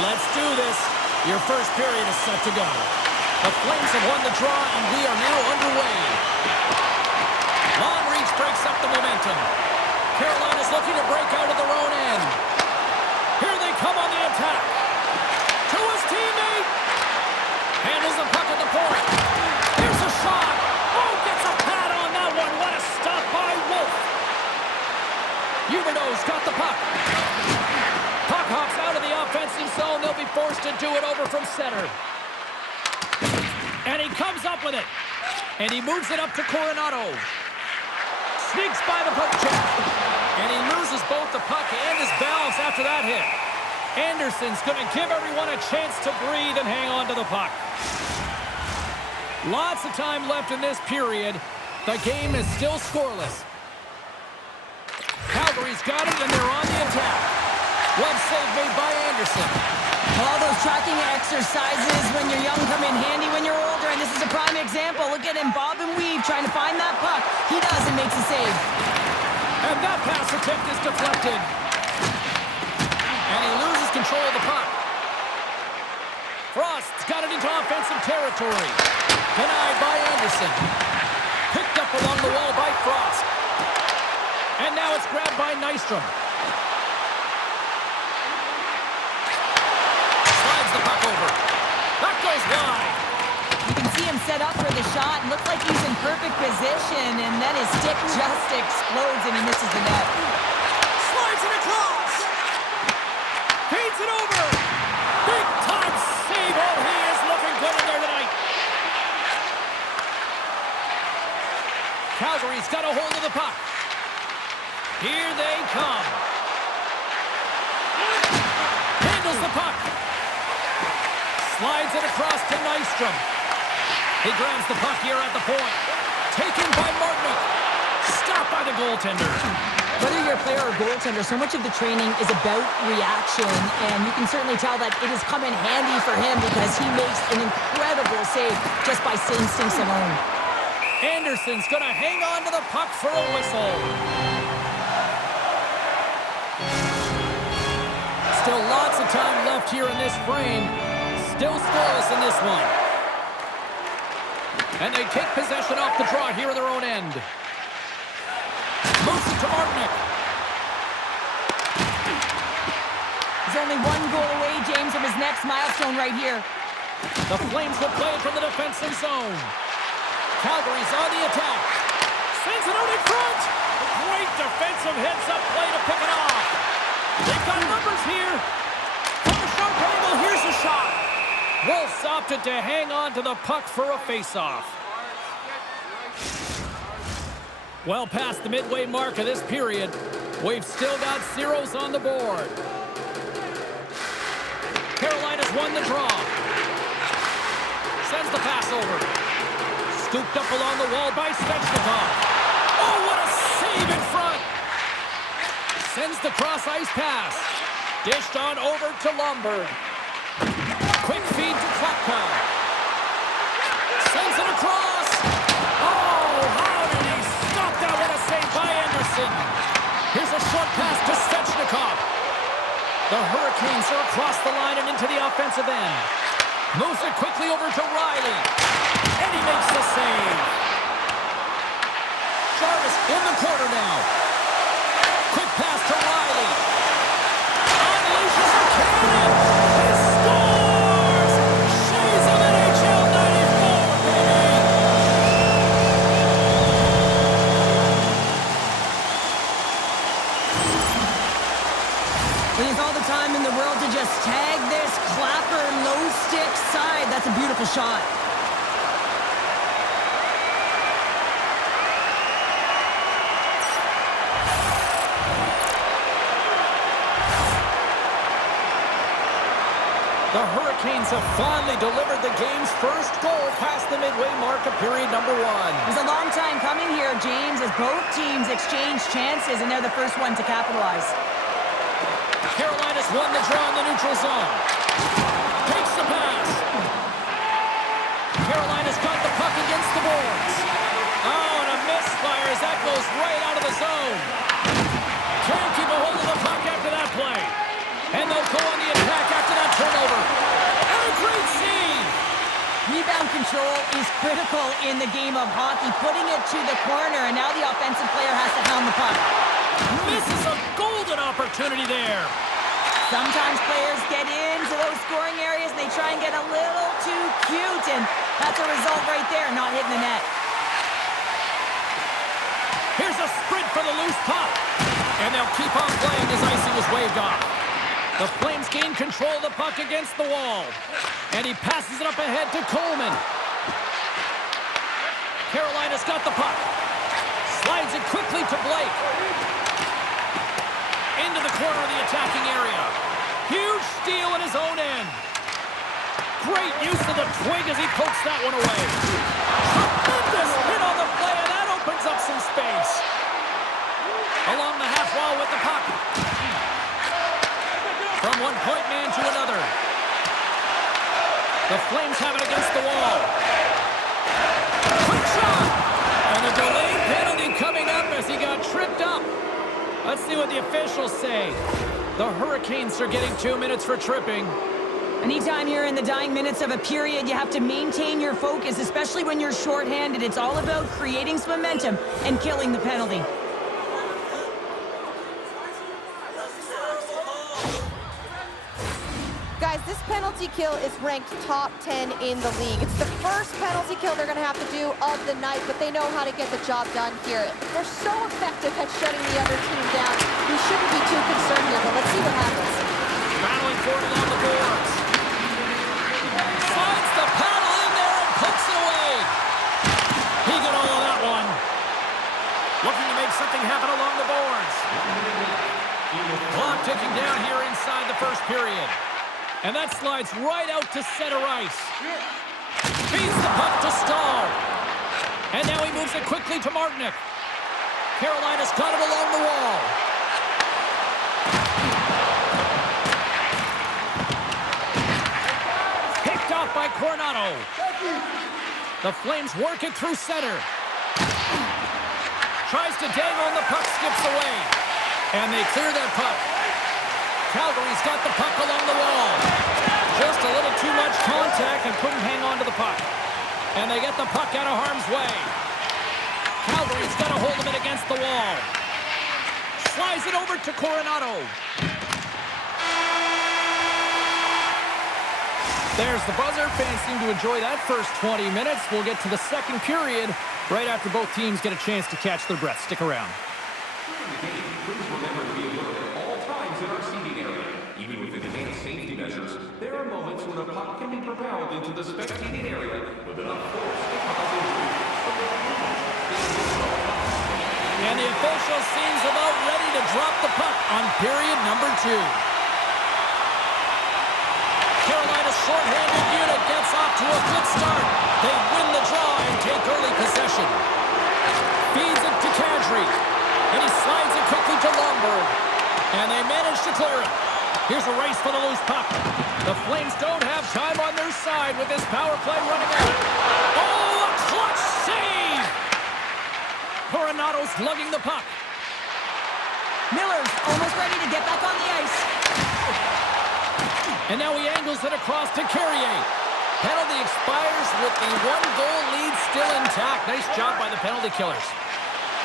Let's do this. Your first period is set to go. The Flames have won the draw, and we are now underway. Long reach breaks up the momentum. Carolina's looking to break out of their own end. Here they come on the attack. To his teammate. Handles the puck at the point. Here's a shot. Oh, gets a pad on that one. What a stop by Wolf. Huberdeau's got the puck. Puck hops out of the offensive zone. They'll be forced to do it over from center. And he comes up with it. And he moves it up to Coronado. Sneaks by the poke check. And he loses both the puck and his balance after that hit. Anderson's going to give everyone a chance to breathe and hang on to the puck. Lots of time left in this period. The game is still scoreless. Calgary's got it, and they're on the attack. One save made by Anderson. All those tracking exercises when you're young come in handy when you're older, and this is a prime example. Look at him bob and weave trying to find that puck. He does and makes a save. And that pass attempt is deflected. And he loses control of the puck. Frost's got it into offensive territory. Denied by Anderson. Picked up along the wall by Frost. And now it's grabbed by Nystrom. Slides the puck over. That goes wide. You can see him set up for the shot. Looks like he's in perfect position, and then his stick just explodes and he misses the net. Slides it across. Feeds it over. Big time save. Oh, he is looking good in there tonight. Calgary's got a hold of the puck. Here they come. Handles the puck. Slides it across to Nystrom. He grabs the puck here at the point. Taken by Martin. Stopped by the goaltender. Whether you're a player or goaltender, so much of the training is about reaction, and you can certainly tell that it has come in handy for him because he makes an incredible save just by instincts alone. Anderson's going to hang on to the puck for a whistle. Still lots of time left here in this frame. Still scoreless in this one. And they take possession off the draw here in their own end. Moves it to Martinick. He's only one goal away, James, from his next milestone right here. The Flames will play it from the defensive zone. Calgary's on the attack. Sends it out in front. Great defensive heads-up play to pick it off. They've got numbers here. From the sharp angle, here's the shot. Wolf's opted to hang on to the puck for a face-off. Well past the midway mark of this period, we've still got zeros on the board. Carolina's won the draw. Sends the pass over. Scooped up along the wall by Svechnikov. Oh, what a save in front! Sends the cross-ice pass. Dished on over to Lomberg. Quick feed to Klapka. Sends it across. Oh, how did he stop that? What a save by Anderson. Here's a short pass to Svechnikov. The Hurricanes are across the line and into the offensive end. Moves it quickly over to Riley. And he makes the save. Jarvis in the corner now. Quick pass to Riley. Unleashes a cannon. He scores! Shades of NHL 94, baby! He has all the time in the world to just tag this Clapper low stick side. That's a beautiful shot. The Hurricanes have finally delivered the game's first goal past the midway mark of period number 1. It was a long time coming here, James, as both teams exchange chances, and they're the first one to capitalize. Carolina's won the draw in the neutral zone. Takes the pass. Carolina's got the puck against the boards. Oh, and a misfire as that goes right out of the zone. Can't keep a hold of the puck after that play. And they'll go on the attack after that turn. critical in the game of hockey, putting it to the corner, and now the offensive player has to hound the puck. Misses a golden opportunity there. Sometimes players get into those scoring areas and they try and get a little too cute, and that's a result right there, not hitting the net. Here's a sprint for the loose puck. And they'll keep on playing as icing is waved off. The Flames gain control of the puck against the wall. And he passes it up ahead to Coleman. Carolina's got the puck. Slides it quickly to Blake. Into the corner of the attacking area. Huge steal at his own end. Great use of the twig as he pokes that one away. Tremendous hit on the play, and that opens up some space. Along the half wall with the puck. From one point man to another. The Flames have it against the wall. Quick shot! And a delayed penalty coming up as he got tripped up. Let's see what the officials say. The Hurricanes are getting 2 minutes for tripping. Anytime you're in the dying minutes of a period, you have to maintain your focus, especially when you're shorthanded. It's all about creating some momentum and killing the penalty. Guys, this penalty kill is ranked top 10 in the league. It's the first penalty kill they're going to have to do of the night, but they know how to get the job done here. They're so effective at shutting the other team down. We shouldn't be too concerned here, but let's see what happens. Battling for it along the boards. Finds the paddle in there and pokes it away. He got all of that one. Looking to make something happen along the boards. Clock ticking down here inside the first period. And that slides right out to center ice. Feeds the puck to Stahl. And now he moves it quickly to Martinick. Carolina's got it along the wall. Picked off by Coronado. The Flames work it through center. Tries to dangle and the puck skips away. And they clear that puck. Calgary's got the puck along the wall. Just a little too much contact and couldn't hang on to the puck. And they get the puck out of harm's way. Calgary's got a hold of it against the wall. Slides it over to Coronado. There's the buzzer. Fans seem to enjoy that first 20 minutes. We'll get to the second period right after both teams get a chance to catch their breath. Stick around. Please remember to be alert at all times in our seating area. Even with enhanced safety measures, there are moments when a puck can be propelled into the spectating area with enough force to cause injury. And the official seems about ready to drop the puck on period number 2. Carolina's shorthanded unit gets off to a good start. They win the draw and take early possession. Feeds it to Kadri. And he slides it quickly to Longberg. And they manage to clear it. Here's a race for the loose puck. The Flames don't have time on their side with this power play running out. Oh, a clutch save! Coronado's lugging the puck. Miller's almost ready to get back on the ice. And now he angles it across to Carrier. Penalty expires with the 1-goal lead still intact. Nice job by the penalty killers.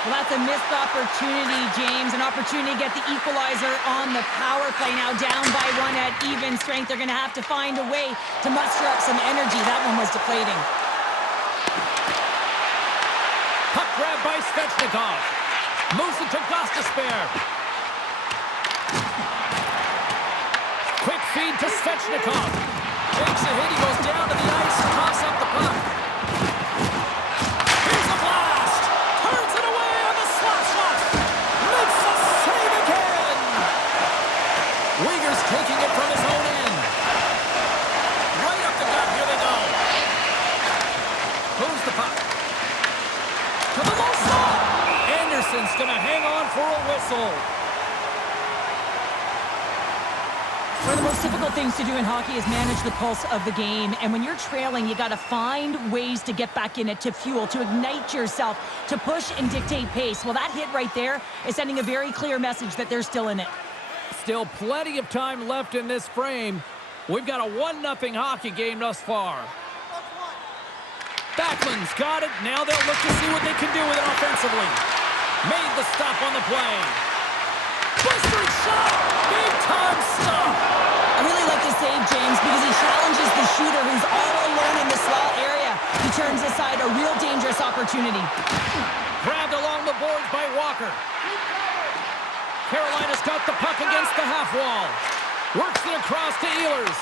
Well, that's a missed opportunity, James. An opportunity to get the equalizer on the power play. Now down by 1 at even strength. They're going to have to find a way to muster up some energy. That one was deflating. Puck grab by Svechnikov. Moves it to Gostisbehere. Quick feed to Svechnikov. Takes a hit. He goes down to the ice. Toss up the puck. Here's a blast. Turns it away on the slap shot. Makes a save again. Uyghur's taking it from his own end. Right up the gut. Here they go. Moves the puck. To the low slot. Anderson's going to hang on for a whistle. One of the most difficult things to do in hockey is manage the pulse of the game. And when you're trailing, you got to find ways to get back in it, to fuel, to ignite yourself, to push and dictate pace. Well, that hit right there is sending a very clear message that they're still in it. Still plenty of time left in this frame. We've got a 1-0 hockey game thus far. Backman's got it. Now they'll look to see what they can do with it offensively. Made the stop on the play. Blistering shot! Big time stop! I really like the save, James, because he challenges the shooter who's all alone in the slot area. He turns aside a real dangerous opportunity. Grabbed along the boards by Walker. Carolina's got the puck against the half wall. Works it across to Ehlers.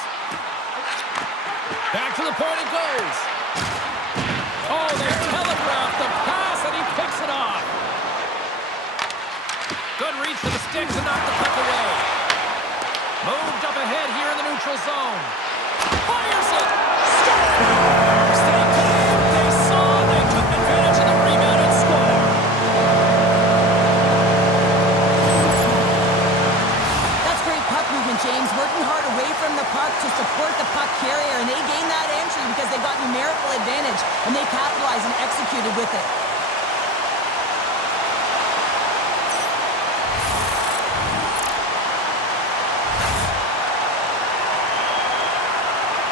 Back to the point it goes. Oh, they telegraphed the pass, and he picks it off. Good reach to the stick to knock the puck away. Moved up ahead here in the neutral zone. Fires it! Scores! They saw, they took advantage of the rebound and scored. That's great puck movement, James. Working hard away from the puck to support the puck carrier, and they gained that entry because they got numerical advantage, and they capitalized and executed with it.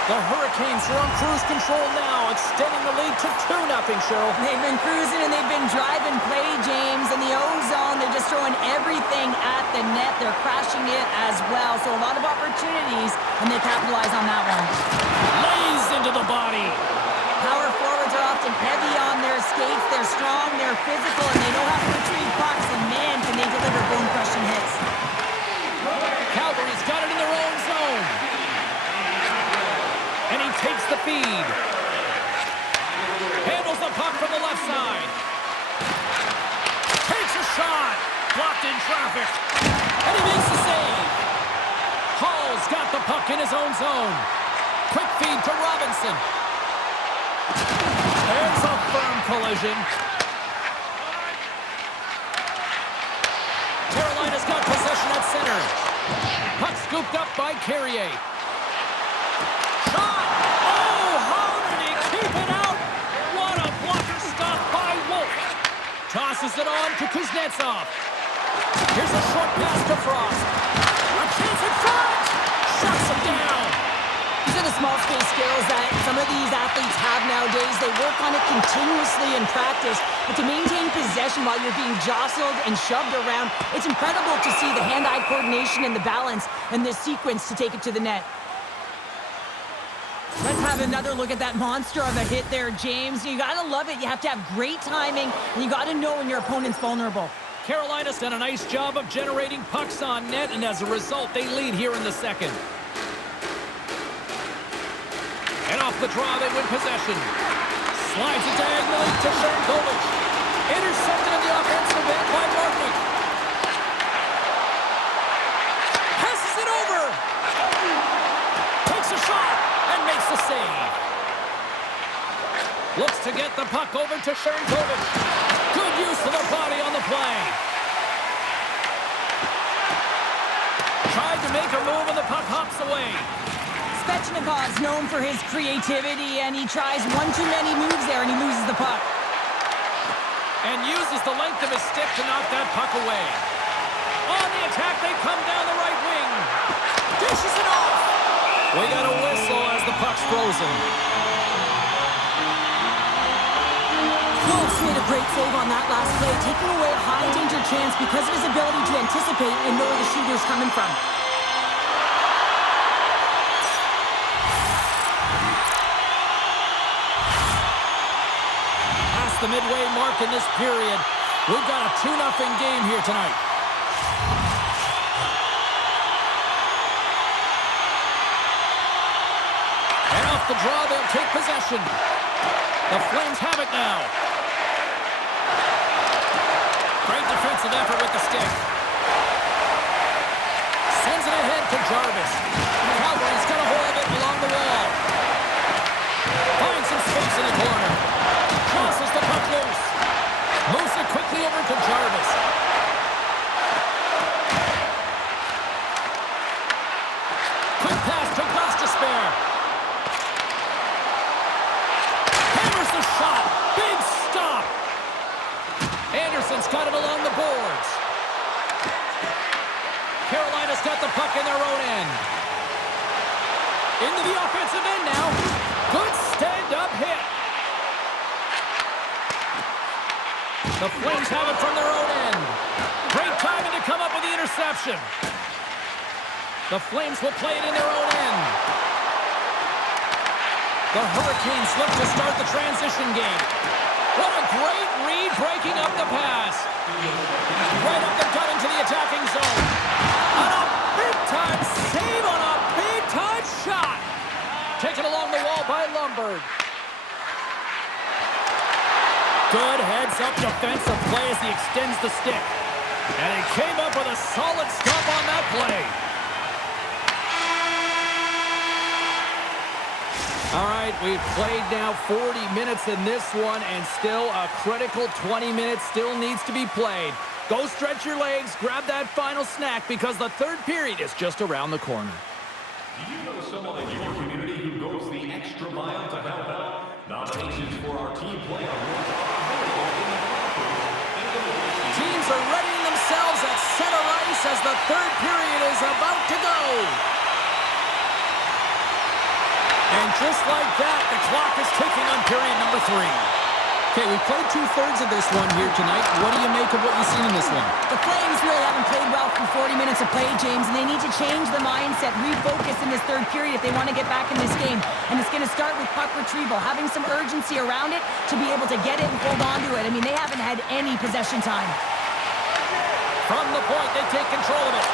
The Hurricanes are on cruise control now, extending the lead to 2-0, Cheryl. They've been cruising and they've been driving play, James. In the O-zone, they're just throwing everything at the net. They're crashing it as well. So a lot of opportunities, and they capitalize on that one. Lays into the body. Power forwards are often heavy on their skates. They're strong, they're physical, and they know how to retrieve pucks. And man, can they deliver bone-crushing hits. Calgary's got it in their own zone. And he takes the feed. Handles the puck from the left side. Takes a shot. Blocked in traffic. And he makes the save. Hall's got the puck in his own zone. Quick feed to Robinson. There's a firm collision. Carolina's got possession at center. Puck scooped up by Carrier. Shot! Oh, how did he keep it out? What a blocker stop by Wolf. Tosses it on to Kuznetsov. Here's a short pass to Frost. A chance in front! Shuts him down. These are the small space skills that some of these athletes have nowadays. They work on it continuously in practice, but to maintain possession while you're being jostled and shoved around, it's incredible to see the hand-eye coordination and the balance in this sequence to take it to the net. Let's have another look at that monster of a hit there, James. You gotta love it. You have to have great timing, and you gotta know when your opponent's vulnerable. Carolina's done a nice job of generating pucks on net, and as a result, they lead here in the second. And off the draw, they win possession. Slides it diagonally to Sharangovich. Intercepted in the offensive end by Marknick. Passes it over. Takes a shot and makes the save. Looks to get the puck over to Sharangovich. Good use of the body on the play. Tried to make a move and the puck hops away. Svechnikov's known for his creativity, and he tries one too many moves there, and he loses the puck. And uses the length of his stick to knock that puck away. On the attack, they come down the right wing. Dishes it off. We got a whistle as the puck's frozen. Wolf's made a great save on that last play, taking away a high-danger chance because of his ability to anticipate and know where the shooter's coming from. The midway mark in this period. We've got a 2-0 game here tonight. And off the draw, they'll take possession. The Flames have it now. Great defensive effort with the stick. Sends it ahead to Jarvis. Calgary's got a hold of it along the wall. Finds some space in the corner. Crosses the puck loose. Moves it quickly over to Jarvis. Quick pass to Gostisbehere. Hammers the shot. Big stop. Anderson's got it along the boards. Carolina's got the puck in their own end. Into the offensive end now. Good stand-up hit. The Flames have it from their own end. Great timing to come up with the interception. The Flames will play it in their own end. The Hurricanes look to start the transition game. What a great read breaking up the pass. Right up the gut into the attacking zone. And a big-time save on a big-time shot. Taken along the wall by Lundberg. Good heads-up defensive play as he extends the stick. And he came up with a solid stop on that play. All right, we've played now 40 minutes in this one, and still a critical 20 minutes still needs to be played. Go stretch your legs, grab that final snack, because the third period is just around the corner. Do you know someone in your community who goes the extra mile to help out? Nominations for our team play on Teams are readying themselves at center ice as the third period is about to go. And just like that, the clock is ticking on period number 3. Okay, we've played 2/3 of this one here tonight. What do you make of what you've seen in this one? The Flames really haven't played well for 40 minutes of play, James, and they need to change the mindset, refocus in this third period if they want to get back in this game. And it's going to start with puck retrieval, having some urgency around it to be able to get it and hold on to it. I mean, they haven't had any possession time. From the point, they take control of it.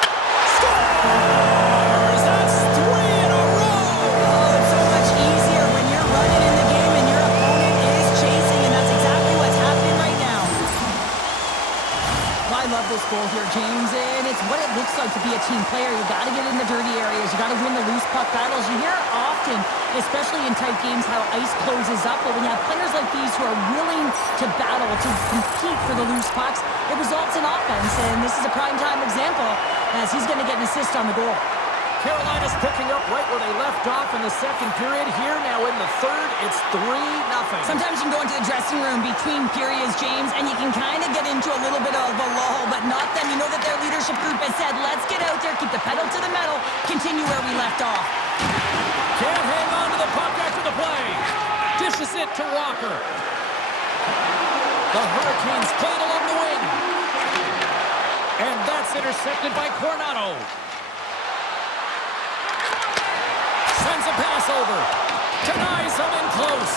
Scores! That's 3 in a row! Oh, it's so much easier when you're running in the game and your opponent is chasing, and that's exactly what's happening right now. I love this goal here, James, and it's what it looks like to be a team player. You got to get in the dirty areas. You got to win the loose puck battles. You hear it often, especially in tight games, how ice closes up. But when you have players like these who are willing to battle, to compete for the loose pucks, it results in offense. And this is a prime-time example as he's going to get an assist on the goal. Carolina's picking up right where they left off in the second period. Here now in the third, it's 3-0. Sometimes you can go into the dressing room between periods, James, and you can kind of get into a little bit of a lull, but not them. You know that their leadership group has said, let's get out there, keep the pedal to the metal, continue where we left off. Can't hang on to the puck after the play. Dishes it to Walker. The Hurricanes play it along the wing. And that's intercepted by Coronado. Sends a pass over. Denies him in close.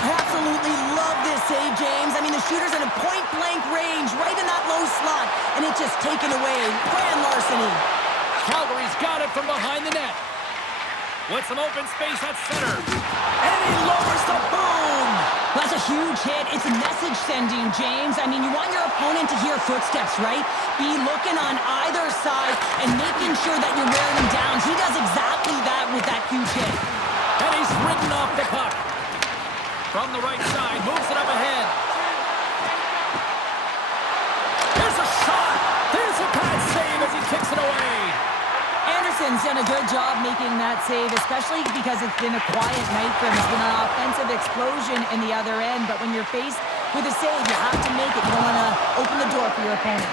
I absolutely love this save, James. I mean, the shooter's in a point-blank range, right in that low slot, and it's just taken away. Grand larceny. Calgary's got it from behind the net. With some open space at center. And he lowers the boom. That's a huge hit. It's message sending, James. I mean, you want your opponent to hear footsteps, right? Be looking on either side and making sure that you're wearing him down. He does exactly that with that huge hit. And he's ridden off the puck. From the right side, moves it up ahead. There's a shot. There's a bad save as he kicks it away. Anderson's done a good job making that save, especially because it's been a quiet night for him. It's been an offensive explosion in the other end, but when you're faced with a save, you have to make it. You don't want to open the door for your opponent.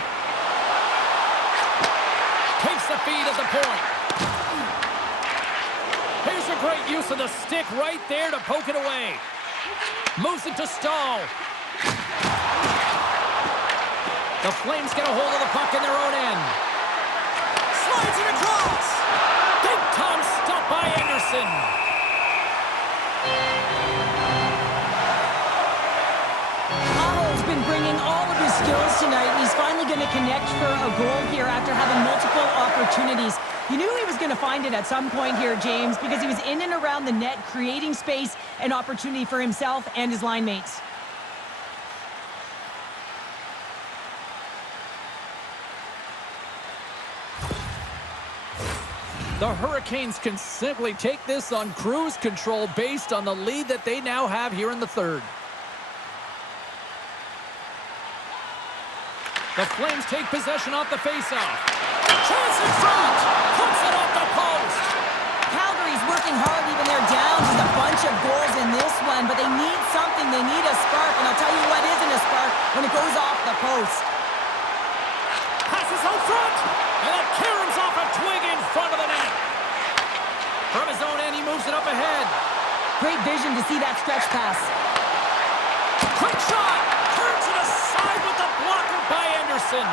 Takes the feed at the point. Here's a great use of the stick right there to poke it away. Moves it to Stahl. The Flames get a hold of the puck in their own end. Slides it across. Big time stop by Anderson. Aho's been bringing all of his skills tonight, and he's finally going to connect for a goal here after having multiple opportunities. You knew he was going to find it at some point here, James, because he was in and around the net, creating space and opportunity for himself and his line mates. The Hurricanes can simply take this on cruise control based on the lead that they now have here in the third. The Flames take possession off the faceoff. Chance in front! Puts it off the post! Calgary's working hard even they're down just a bunch of goals in this one, but they need something. They need a spark, and I'll tell you what isn't a spark when it goes off the post. Passes out front! And it caroms off a twig in front of the net. From his own end, he moves it up ahead. Great vision to see that stretch pass. Quick shot! Turns it aside the blocker by Anderson.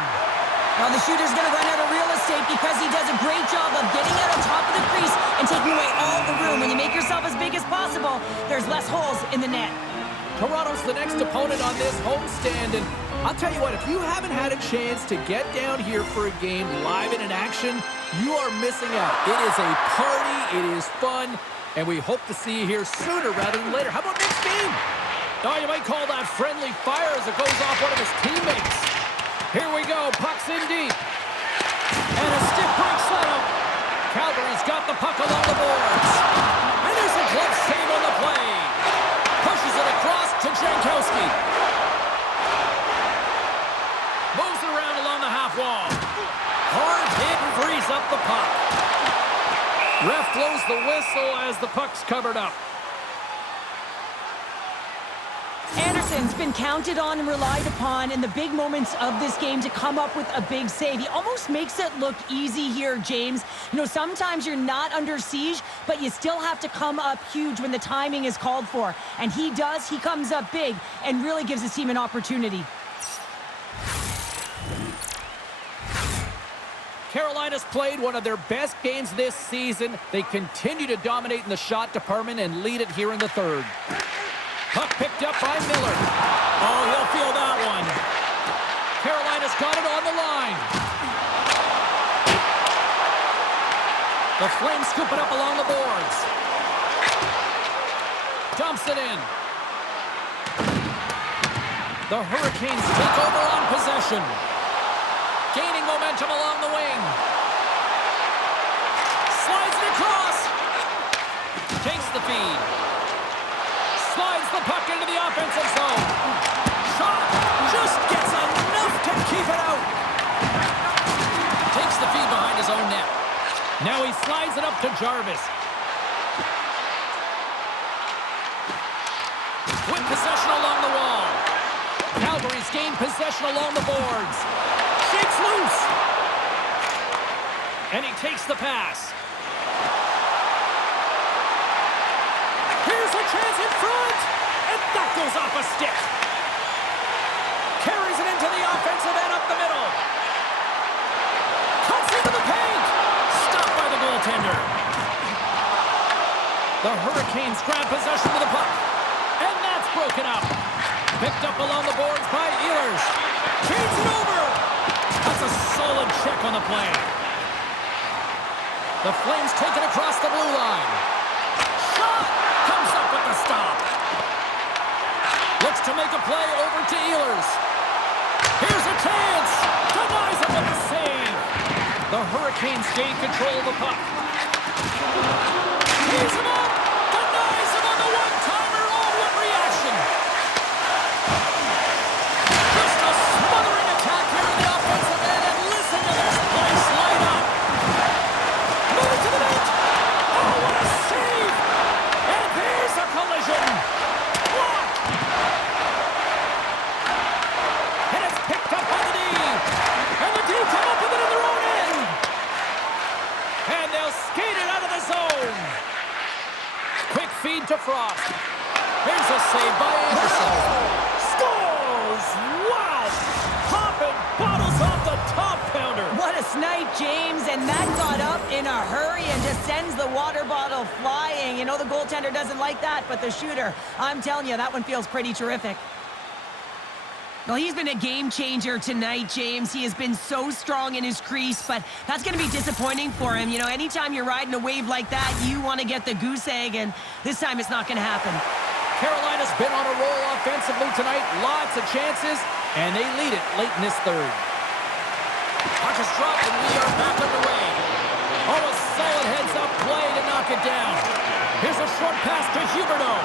Well, the shooter's going to run out of real estate because he does a great job of getting out on top of the crease and taking away all the room. When you make yourself as big as possible, there's less holes in the net. Toronto's the next opponent on this homestand, and I'll tell you what, if you haven't had a chance to get down here for a game live and in action, you are missing out. It is a party, it is fun, and we hope to see you here sooner rather than later. How about next game? Oh, you might call that friendly fire as it goes off one of his teammates. Here we go, puck's in deep. And a stiff break setup. Calgary's got the puck along the boards. And there's a glove save on the play. Pushes it across to Jankowski. Moves it around along the half wall. Hard hit frees up the puck. Ref blows the whistle as the puck's covered up. Anderson's been counted on and relied upon in the big moments of this game to come up with a big save. He almost makes it look easy here, James. You know, sometimes you're not under siege, but you still have to come up huge when the timing is called for. And he does. He comes up big and really gives his team an opportunity. Carolina's played one of their best games this season. They continue to dominate in the shot department and lead it here in the third. Puck picked up by Miller. Oh, he'll feel that one. Carolina's got it on the line. The Flames scoop it up along the boards. Dumps it in. The Hurricanes take over on possession. Gaining momentum along the wing. Slides it across. Takes the feed. Slides the puck into the offensive zone. Shot just gets enough to keep it out. Takes the feed behind his own net. Now he slides it up to Jarvis. With possession along the wall. Calgary's gained possession along the boards. Shakes loose. And he takes the pass. Here's a chance in front. And that goes off a stick. Carries it into the offensive end up the middle. Cuts into the paint. Stopped by the goaltender. The Hurricanes grab possession of the puck. And that's broken up. Picked up along the boards by Ehlers. Chains it over. That's a solid check on the play. The Flames take it across the blue line. Shot! Comes up with the stop. Looks to make a play over to Ehlers. Here's a chance. Denies him with a save. The Hurricanes gain control of the puck. Tees him up. Denies him on the one-timer. Oh, what reaction. Just a smothering attack here in the offensive end. And listen to this place light up. Moving to the net. Oh, what a save. And there's a collision. Blocked. And it's picked up by the D. And the D come up with it in their own end. And they'll skate it out of the zone. Quick feed to Frost. Here's a save by Anderson. Scores! Wow! Popping bottles off the top pounder. What a snipe, James, and that got up in a hurry and just sends the water bottle flying. You know the goaltender doesn't like that, but the shooter, I'm telling you, that one feels pretty terrific. Well, he's been a game changer tonight, James. He has been so strong in his crease, but that's going to be disappointing for him. You know, anytime you're riding a wave like that, you want to get the goose egg, and this time it's not going to happen. Carolina's been on a roll offensively tonight. Lots of chances, and they lead it late in this third. Puck is dropped, and we are back underway. Oh, a solid heads-up play to knock it down. Here's a short pass to Huberdeau.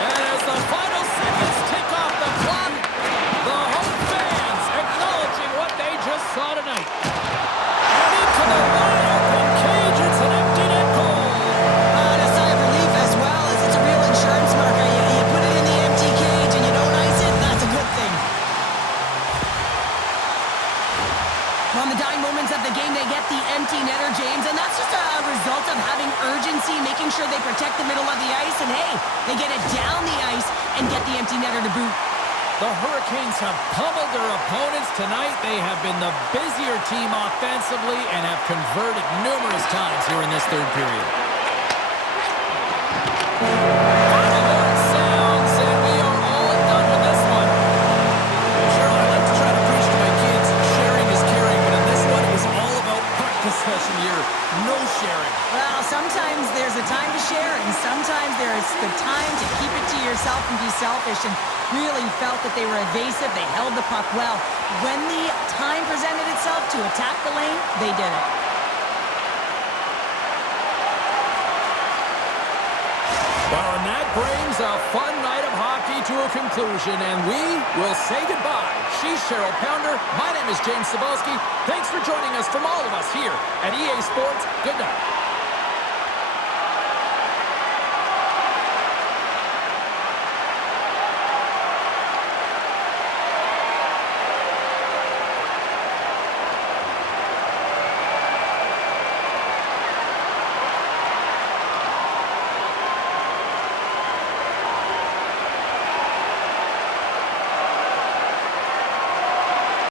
And as the final seconds tick off the clock, the home fans acknowledging what they just saw tonight. And into the wide-open cage, it's an empty net goal. And a sigh of relief as well, as it's a real insurance marker. You put it in the empty cage and you don't ice it, that's a good thing. On the dying moments of the game, they get the empty netter, James, and that's just a result of having urgency, making sure they protect the middle of the ice, and hey, they get it down the ice and get the empty netter to boot. The Hurricanes have pummeled their opponents tonight. They have been the busier team offensively and have converted numerous times here in this third period. The horn sounds, and we are all done with this one. Cheryl, I like to try to preach to my kids, sharing is caring, but in this one, it was all about practice session here. No sharing. Well, sometimes there's a time to share, and sometimes there's the time to keep it to yourself and be selfish, and really felt that they were evasive. They held the puck well. When the time presented itself to attack the lane, they did it. Well, and that brings a fun night of hockey to a conclusion, and we will say goodbye. She's Cheryl Pounder. My name is James Cebulski. Thanks for joining us from all of us here at EA Sports. Good night.